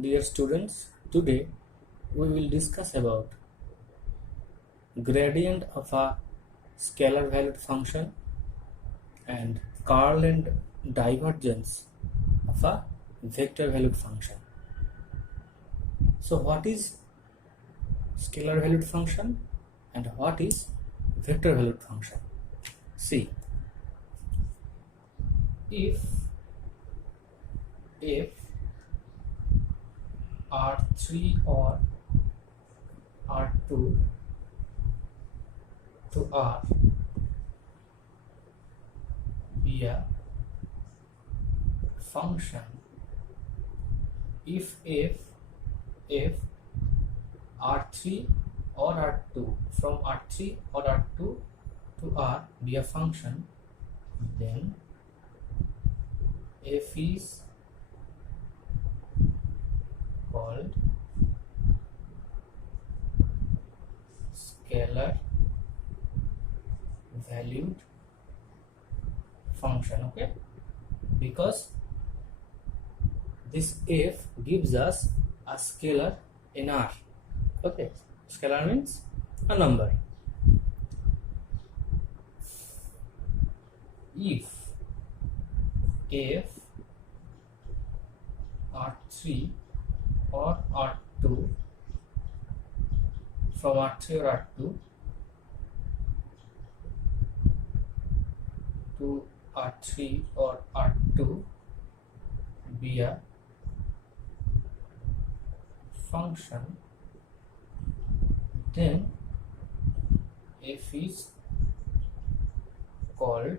Dear students, today we will discuss about gradient of a scalar valued function and curl and divergence of a vector valued function. So what is scalar valued function and what is vector valued function? See, if R3 or R2 to R be a function, if R3 or R2 from R3 or R2 to R be a function, then f is called scalar valued function, okay, because this f gives us a scalar in R. Okay, scalar means a number. If R3 or R2 from R3 or R2 to R3 or R2 be a function, then f is called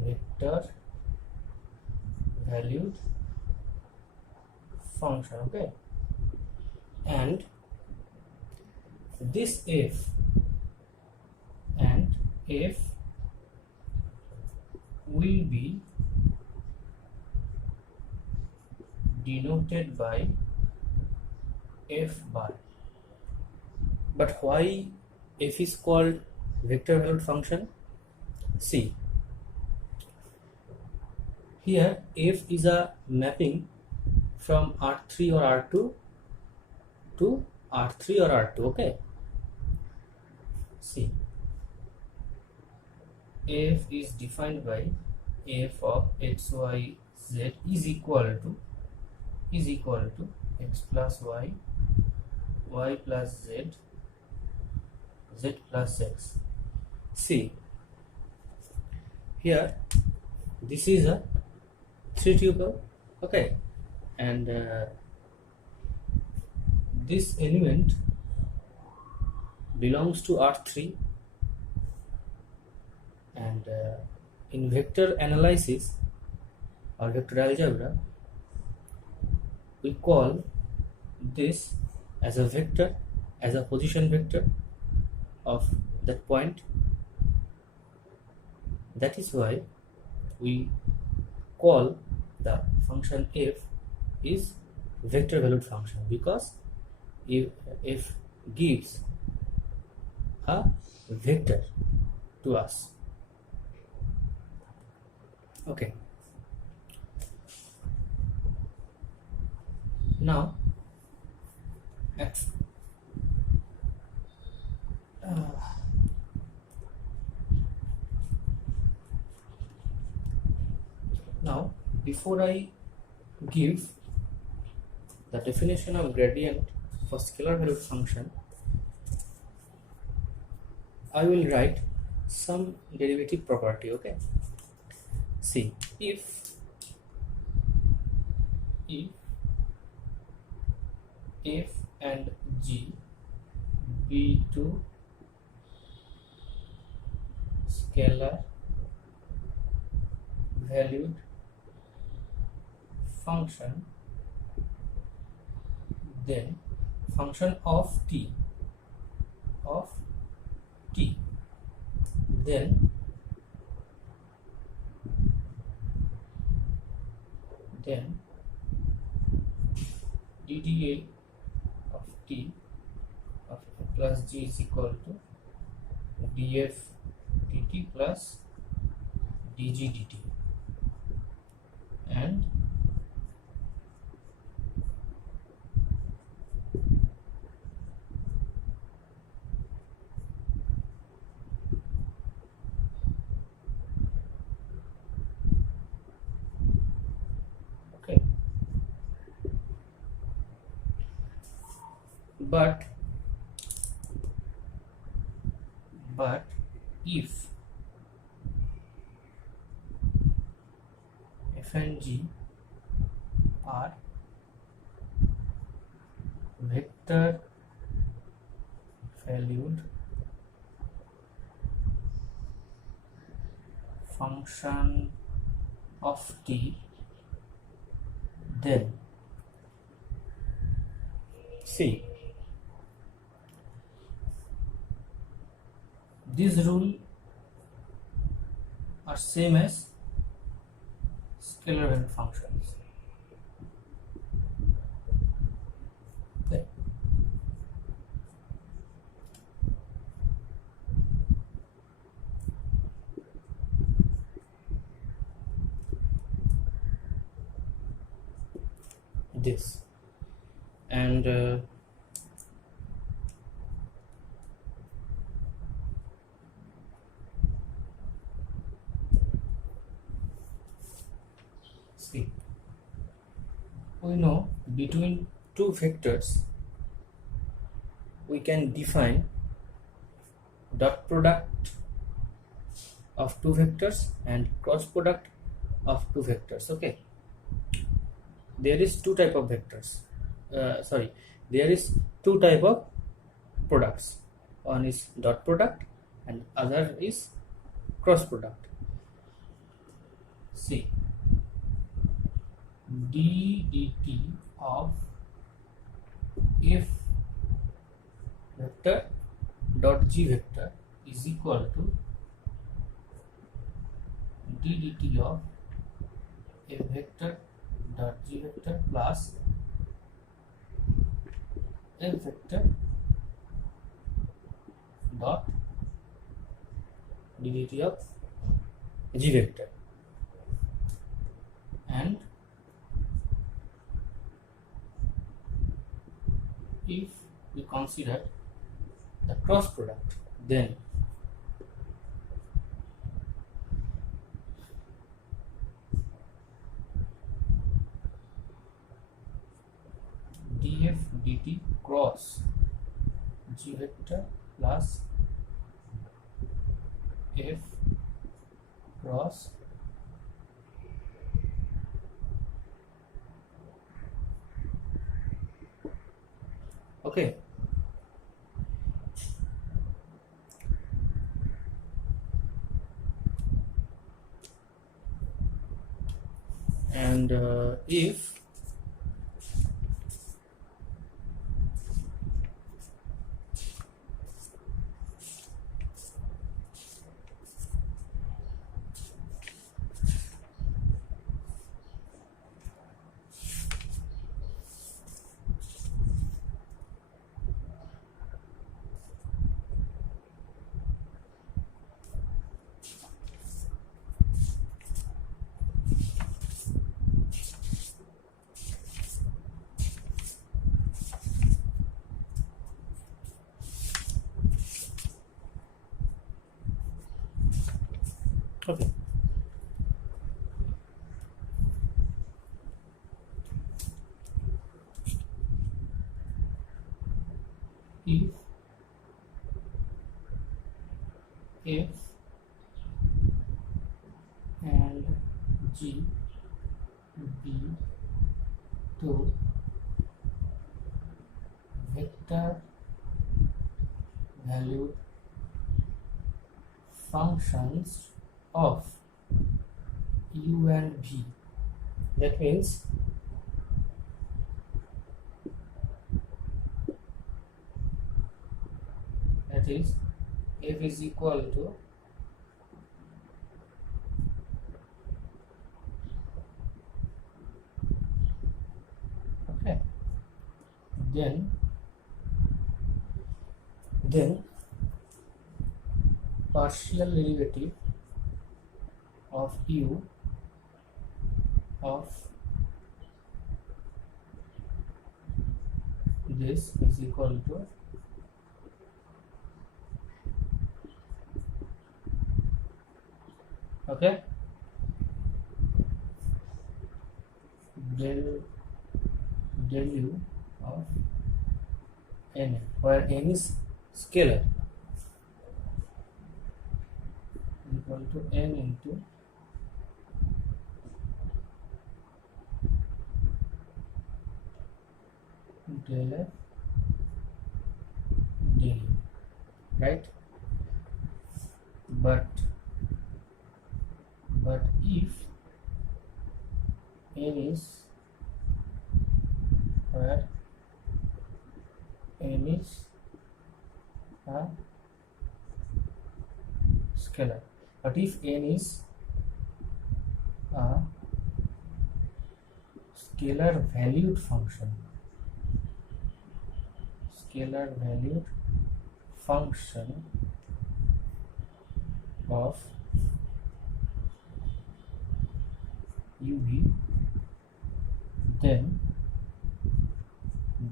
vector valued function, okay, and this f will be denoted by f bar. But why f is called vector valued function? See, here f is a mapping from R3 or R2 to R3 or R2, okay. See, f is defined by f of x, y, z is equal to x plus y, y plus z, z plus x. See, here this is a 3 tuple, okay, and this element belongs to R3, and in vector analysis or vector algebra we call this as a vector, as a position vector of that point. That is why we call the function f is vector valued function, because if gives a vector to us, okay. Now now before I give the definition of gradient for scalar valued function, I will write some derivative property, okay. See, if f and g be two scalar valued function, then function of t, then dda of t of plus g is equal to df dt plus dg dt, and okay. But if f and g are vector valued function of t, then see, this rule are same as scalar valued functions. Okay. This and see, we know between two vectors we can define dot product of two vectors and cross product of two vectors. Okay, there is two type of vectors, there is two type of products. One is dot product and other is cross product. See, d dt of f vector dot g vector is equal to d dt of f vector dot g vector plus f vector dot d dt of g vector, and if we consider the cross product, then df dt cross g vector plus f cross okay. And if okay, if f and g be two vector valued functions of u and v, that means that is f is equal to okay, then partial derivative of u of this is equal to okay del u of n, where n is scalar, equal to n into del f del u, right? But if n is where n is a scalar, but if n is a scalar valued function, of uv, then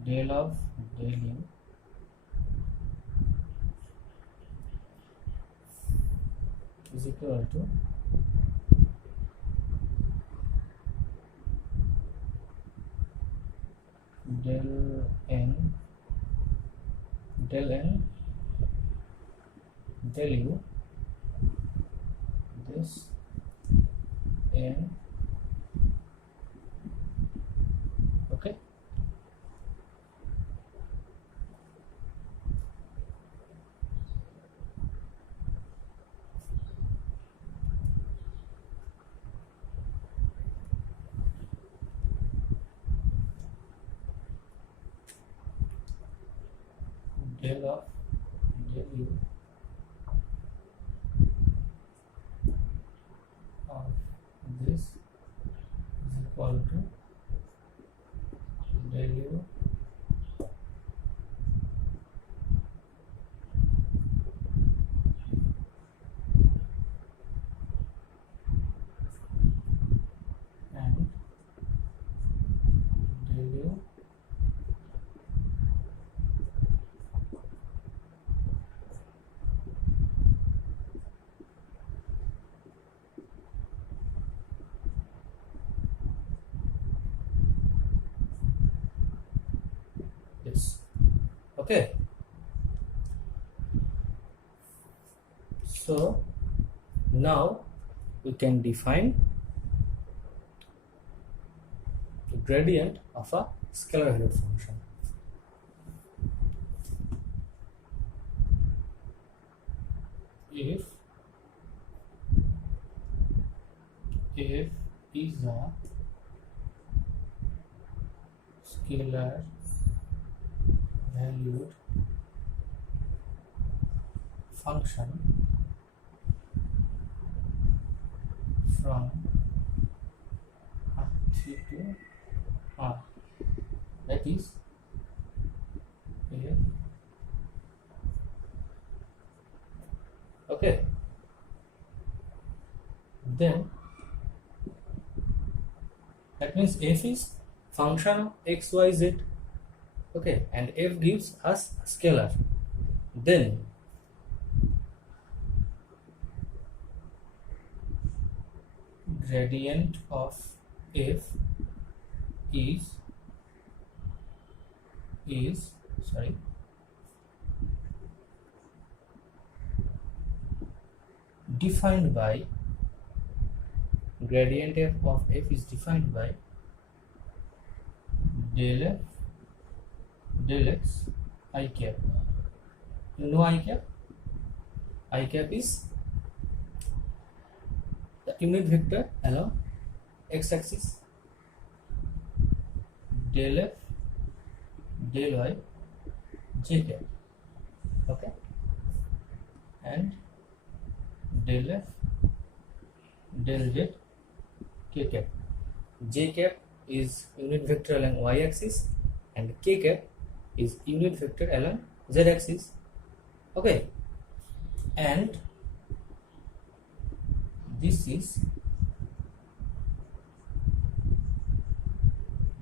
del of del u is equal to del n del u this n, okay. Del of del u of this is equal to del u and del u this, okay. So now we can define the gradient of a scalar valued function. If is a scalar valued function from R3 to R, that is here, okay, then that means f is function of x, y, z, okay, and f gives us a scalar, then gradient of f is defined by gradient of f is defined by del f del x I cap. You know I cap? I cap is the unit vector along x-axis, del f del y j cap, okay, and del f del z k cap. J cap is unit vector along y-axis and k cap is unit vector along z-axis, okay, and this is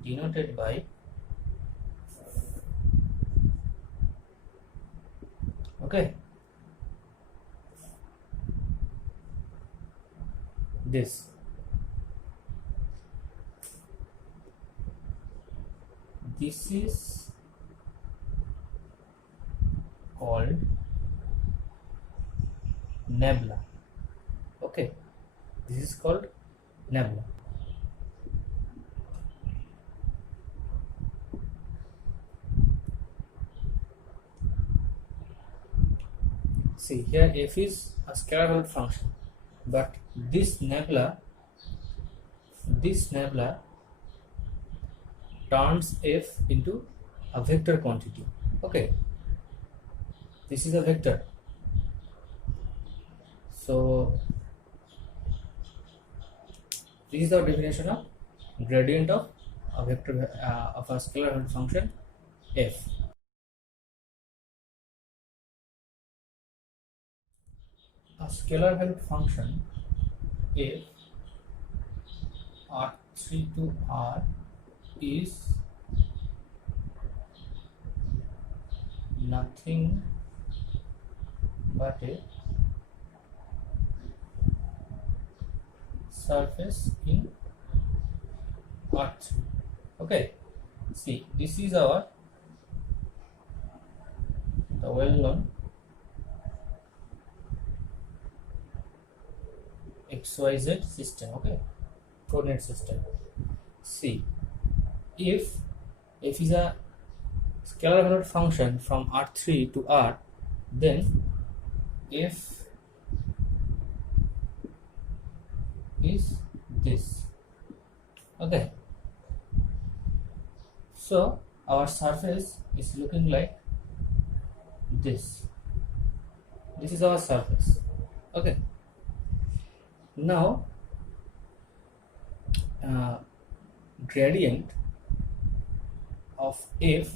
denoted by okay this is called nebula. Okay, this is called nebula. See here, f is a scalar valued function, but this nebula turns f into a vector quantity. Okay, this is a vector. So this is the definition of gradient of a vector of a scalar valued function f. A scalar valued function f R3 to R is nothing but a surface in R3. Okay, see, this is our the well-known XYZ system. Okay, coordinate system. See, if f is a scalar valued function from R3 to R, then f is this. Okay, so our surface is looking like this. This is our surface. Okay, now gradient of f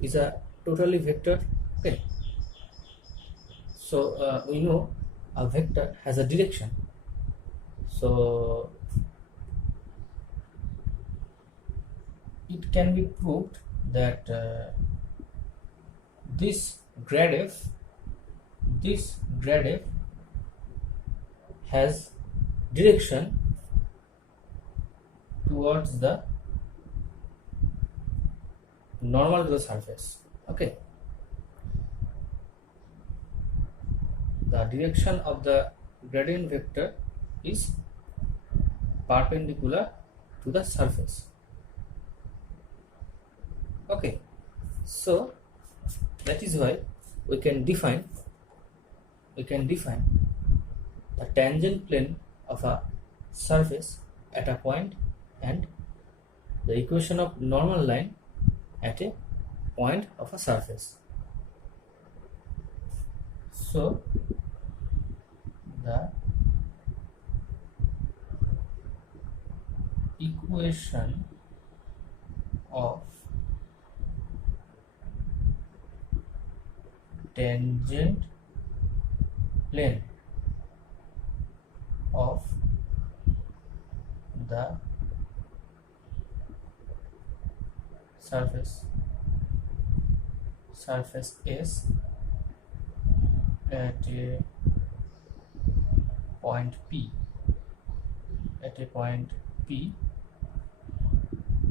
is a totally vector. Okay, so we know a vector has a direction, so it can be proved that this grad f has direction towards the normal to the surface. Okay, the direction of the gradient vector is perpendicular to the surface. Okay, so that is why we can define the tangent plane of a surface at a point and the equation of normal line at a point of a surface. So the equation of tangent plane of the surface S at a point P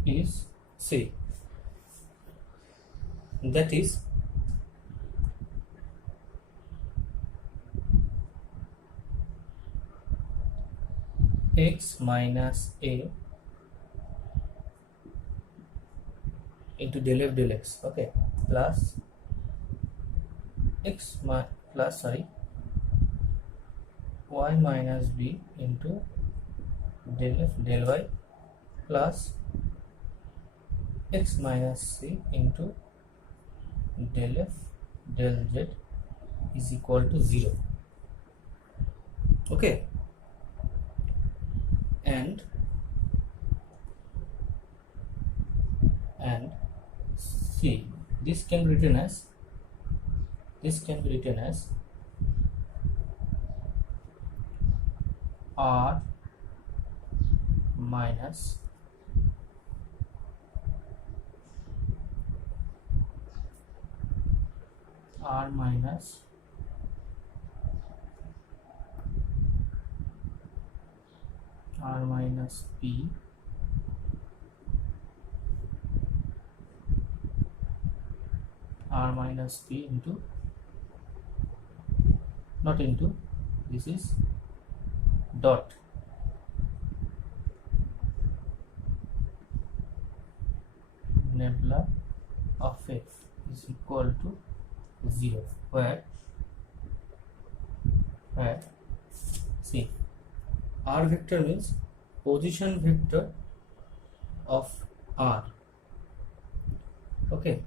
is, say, that is x minus a into del f del x, okay, plus y minus b into del f del y plus x minus c into del f del z is equal to 0. Okay, and see, this can be written as r minus r minus p into, not into, this is dot nebula of f is equal to 0, where see, r vector means position vector of r. Okay,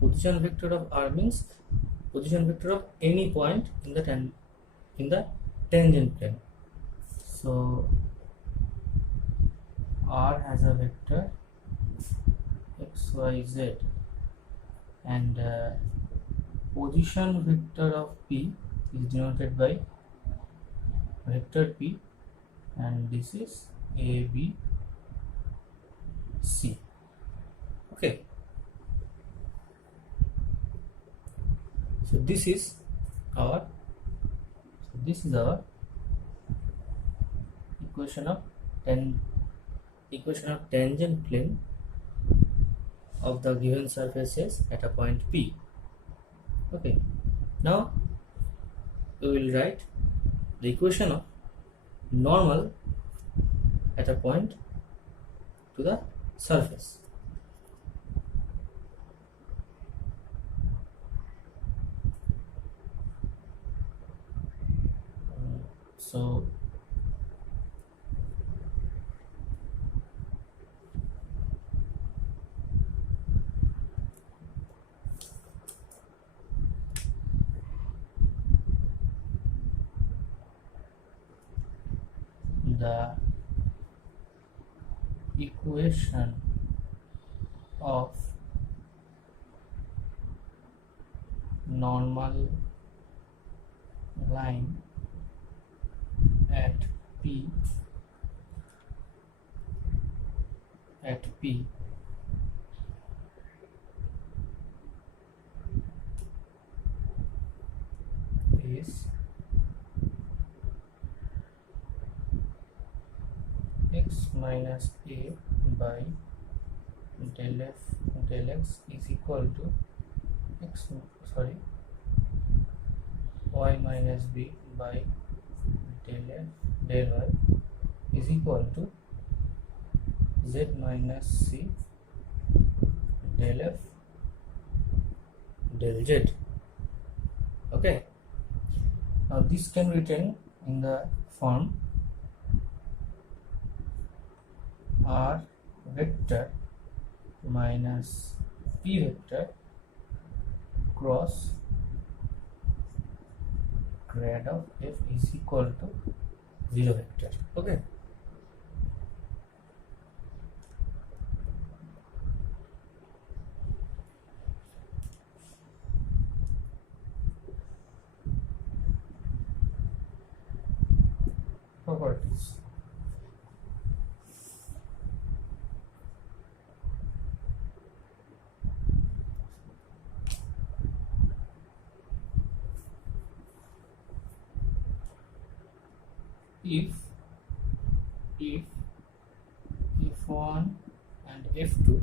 position vector of r means position vector of any point in the tangent plane. So r has a vector x, y, z, and position vector of p is denoted by vector p, and this is a, b, c. Okay, so this is our equation of tangent plane of the given surfaces at a point P. Okay, now we will write the equation of normal at a point to the surface. So the equation of normal line at P is x minus a by del f del x is equal to y minus b by del f del y is equal to z minus c del f del z. Okay, now this can be written in the form r vector minus p vector cross grad of f is equal to 0 vector. Okay, properties. If f1 and f2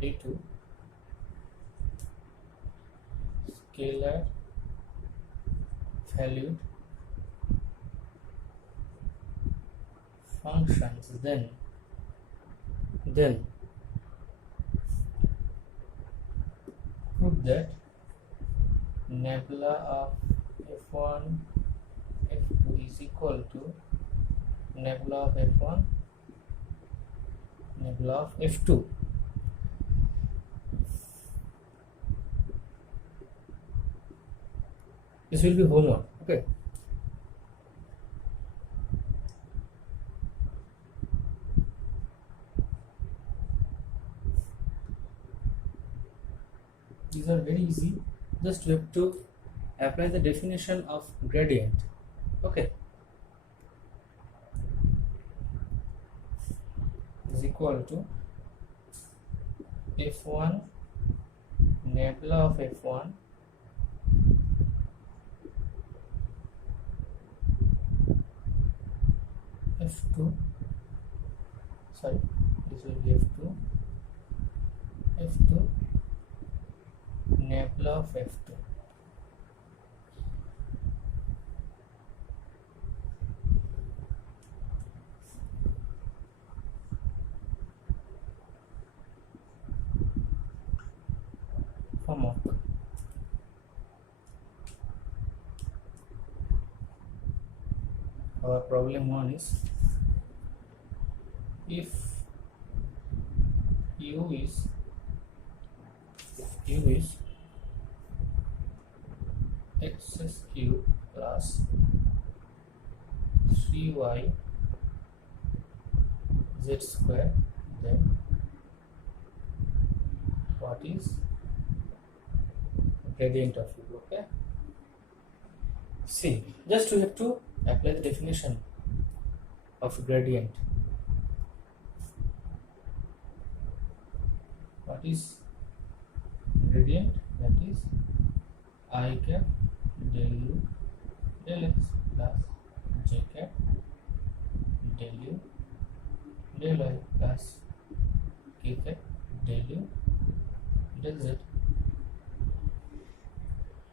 due to scalar valued functions, then prove that nebula of f1 f2 is equal to nebula of f1 nebula of f2. This will be homework. Okay. These are very easy. Just we have to apply the definition of gradient. Okay. Is equal to f1 nabla of f1 f2, sorry, this will be f2 nabla of f2. For mark. Our problem 1 is, if u is x cube plus 3y z square, then what is gradient of u? Okay, see, just we have to apply the definition of gradient. What is gradient? That is I cap del u del x plus j cap del u del y plus k cap del u del z.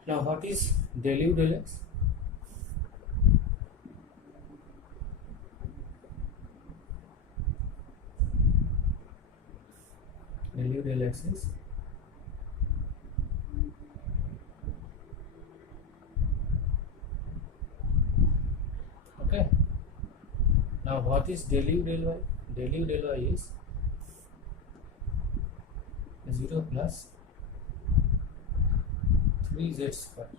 Now what is del u del x? Del u del x is okay. Now what is del u del y? Del u del y is 0 plus 3z square.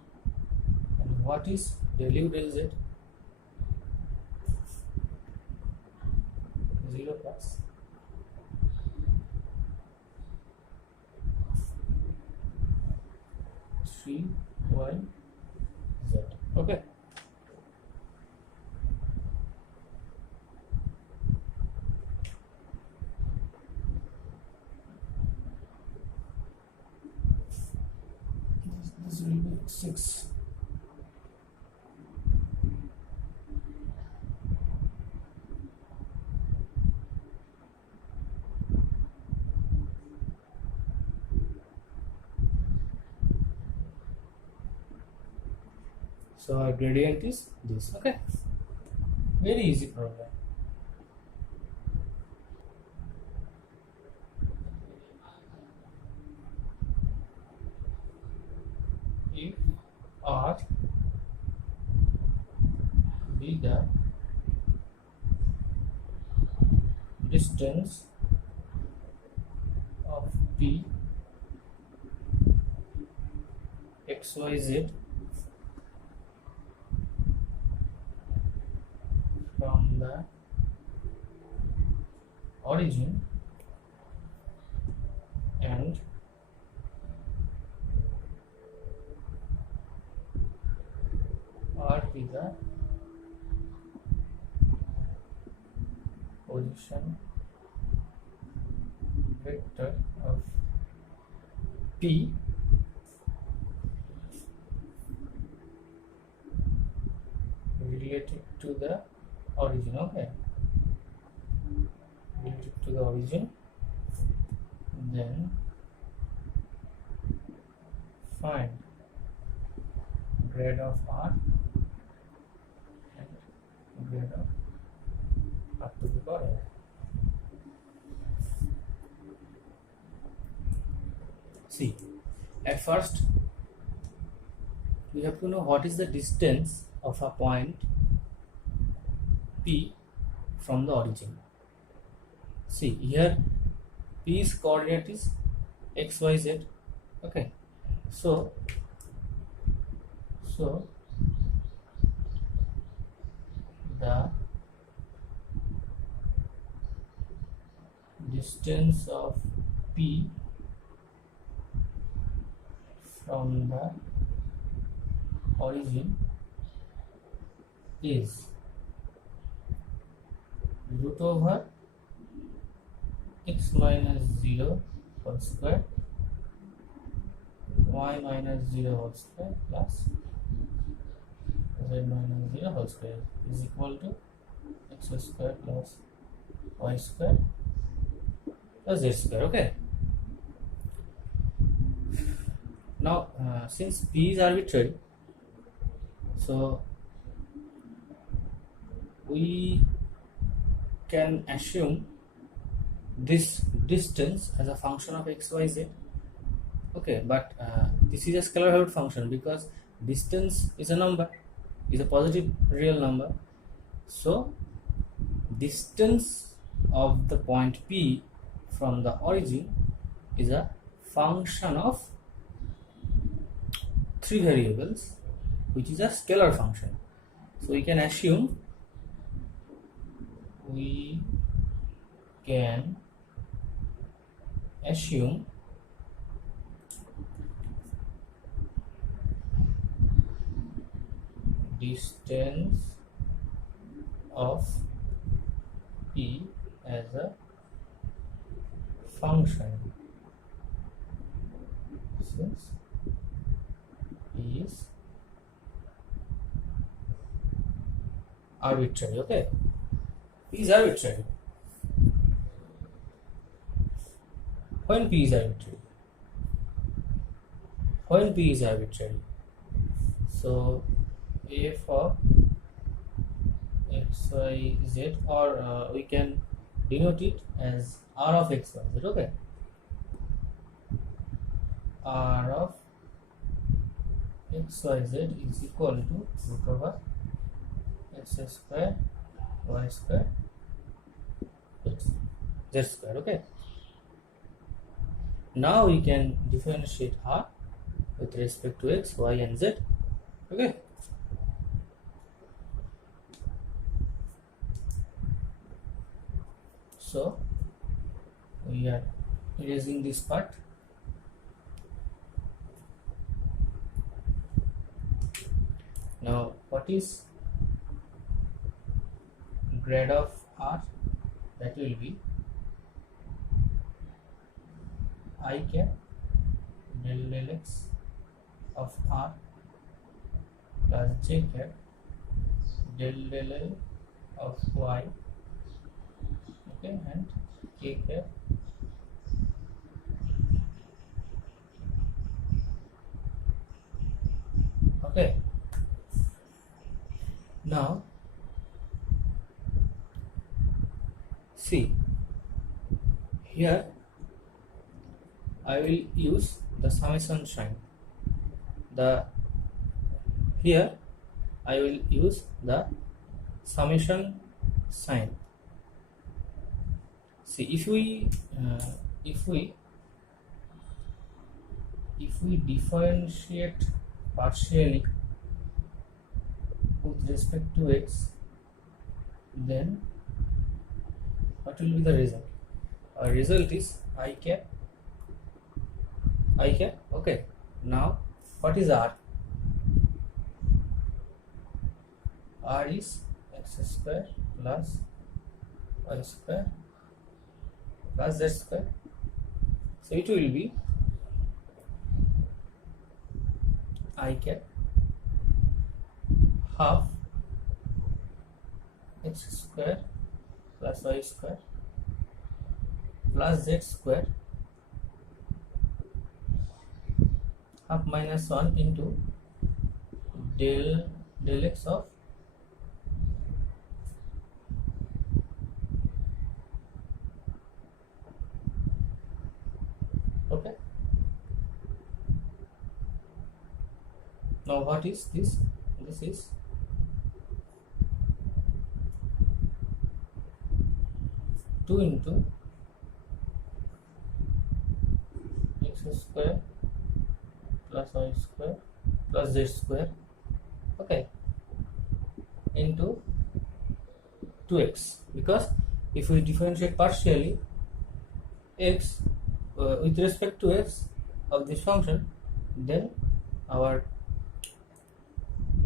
And what is del u del z? 0 plus 3y z. Okay. This will be 6. So our gradient is this. Okay, very easy problem. If R be the distance of P xyz from the origin and R be the position vector of P related to the origin. Okay, related to the origin, then find grade of R and grade of R to the power. See, at first we have to know what is the distance of a point P from the origin. See, here P's coordinate is x, y, z. Okay, so the distance of P from the origin is root over x minus 0 whole square y minus 0 whole square plus z minus 0 whole square is equal to x square plus y square plus z square. Okay, now since p is arbitrary, so we can assume this distance as a function of x, y, z. Okay, but this is a scalar valued function because distance is a number, is a positive real number. So distance of the point P from the origin is a function of three variables, which is a scalar function. So we can assume distance of P as a function since P is arbitrary. Okay, P is arbitrary. When P is arbitrary? When P is arbitrary, so f of x, y, z, or we can denote it as r of x, y, z. Okay, r of x, y, z is equal to root over x square y square z square. Okay, now we can differentiate r with respect to x, y, and z. Okay, so we are erasing this part. Now what is grad of r? That will be I cap del x of r plus j cap del L of y, okay, and k cap okay. Now see here, I will use the summation sign. Here I will use the summation sign. See, if we differentiate partially with respect to x, then what will be the result? Our result is I cap. Okay, now what is r? R is x square plus y square plus z square. So it will be I cap half x square plus y square plus z square half minus 1 into del x of okay. Now what is this? This is two into x square plus y square plus z square, okay, into 2x, because if we differentiate partially x with respect to x of this function, then our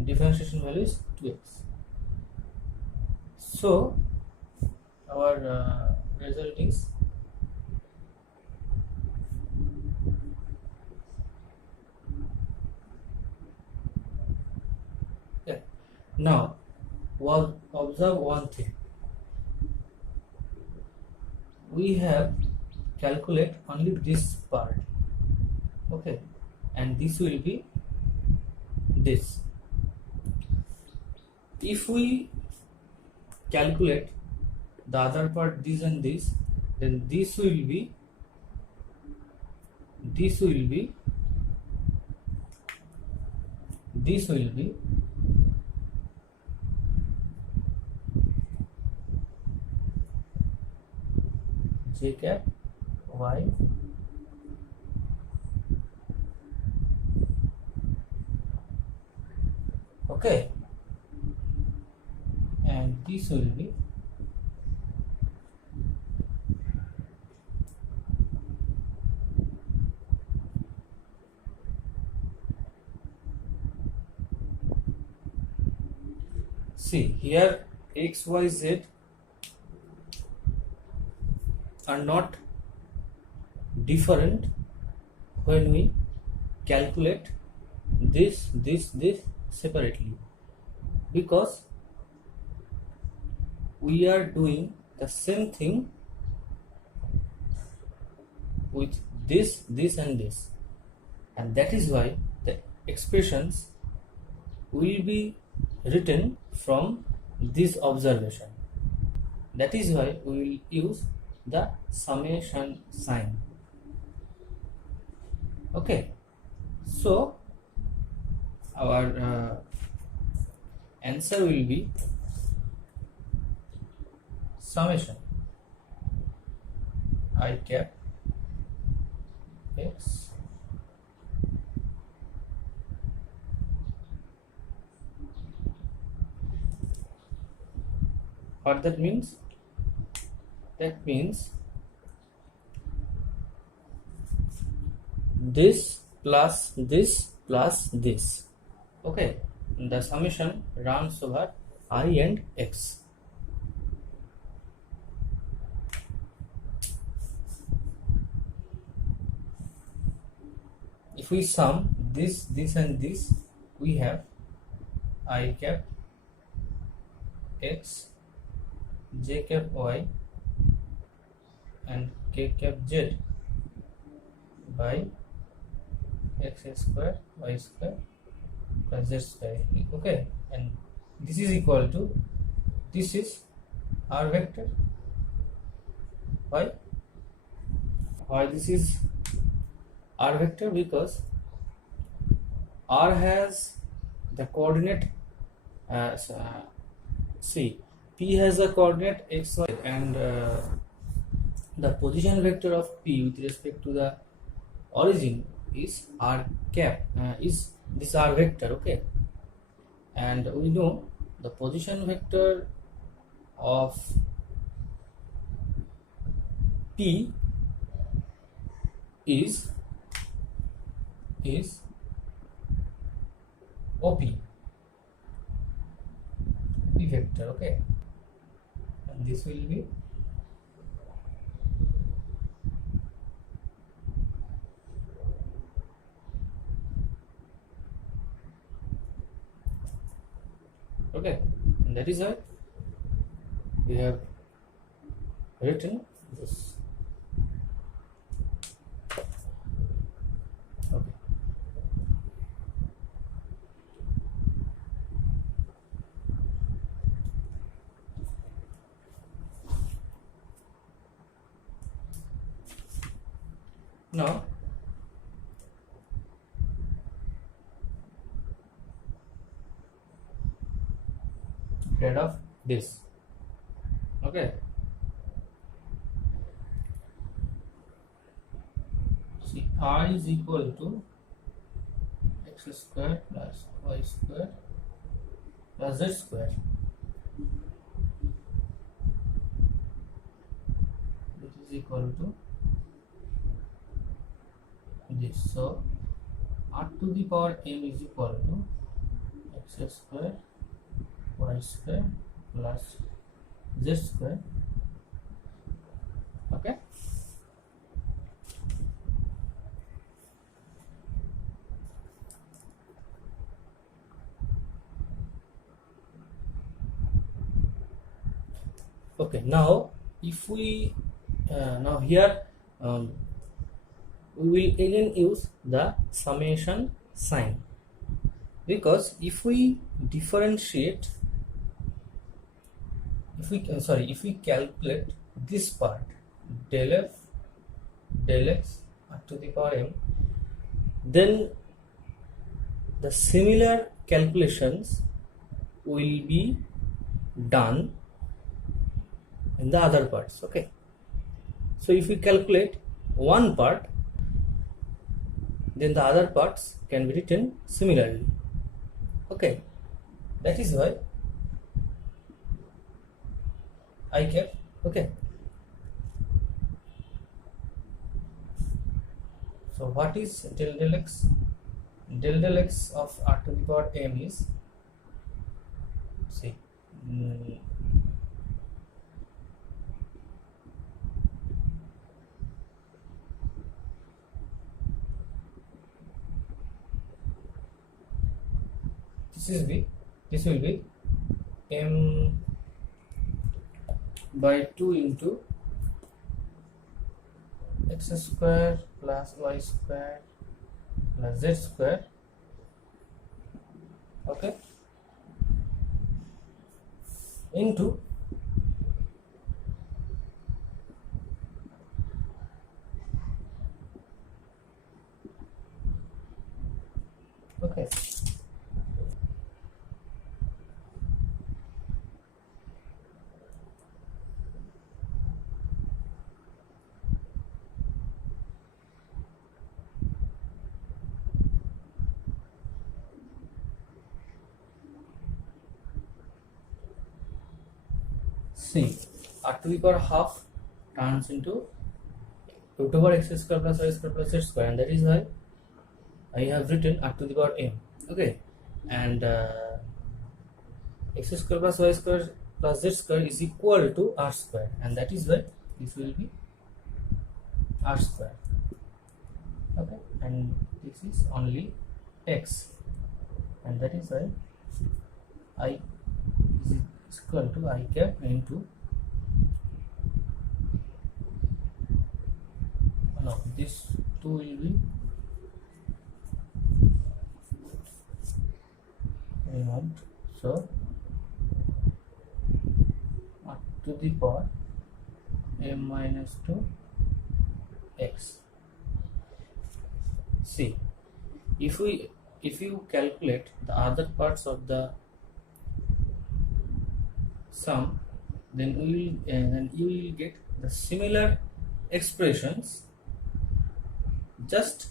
differentiation value is 2x. So our result is now. Observe one thing. We have calculate only this part, okay, and this will be this. If we calculate the other part, this and this, then this will be j cap y okay, and this will be see here x, y, z are not different when we calculate this separately, because we are doing the same thing with this and this, and that is why the expressions will be written from this observation. That is why we will use the summation sign. Okay, so our answer will be summation I cap x what that means? That means this plus this plus this, okay, the summation runs over I and x. If we sum this and this, we have I cap x, j cap y and k cap z by x square y square plus z square, okay, and this is equal to, this is r vector. Why this is r vector? Because r has the coordinate see, p has the coordinate x, y, and the position vector of p with respect to the origin is r cap, is this r vector, okay, and we know the position vector of p is OP vector, okay, and this will be okay, and that is why we have written this. Okay. Now grad of this, okay, see r is equal to x square plus y square plus z square. equal to this. So r to the power m is equal to x square y square plus z square. Okay. Okay, now if we now here we will again use the summation sign, because if we differentiate, if we calculate this part del f del x to the power m, then the similar calculations will be done in the other parts. Okay, so if we calculate one part, then the other parts can be written similarly. Okay, that is why I kept. Okay, so what is del x? Del x of r to the power m is, see, this will be m by 2 into x square plus y square plus z square. Okay, into okay, see, r to the power half turns into root over x square plus y square plus z square, and that is why I have written r to the power m. Okay, and x square plus y square plus z square is equal to r square, and that is why this will be r square. Okay, and this is only x, and that is why I is equal to I cap into, no, this 2 will be removed, so r to the power m minus 2 x. See, if you calculate the other parts of the sum, then you will get the similar expressions. Just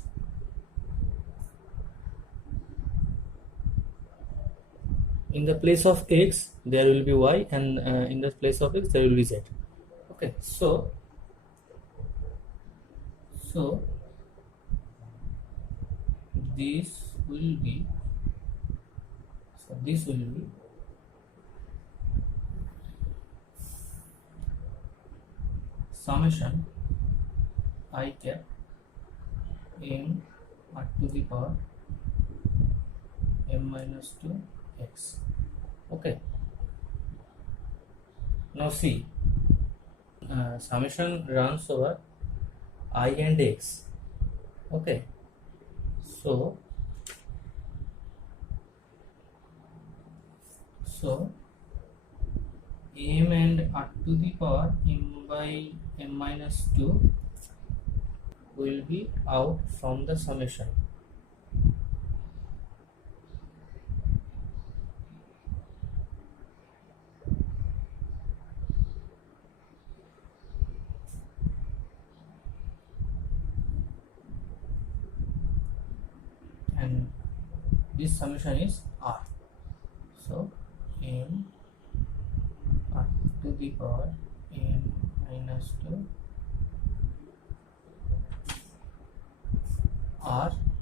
in the place of x there will be y, and in the place of x there will be z. Okay, so this will be summation I cap m r to the power m minus 2 x. Okay, now see, summation runs over I and x. Okay, so m and r to the power m by m minus 2 will be out from the summation. And this summation is r, so m r to the power m minus 2 r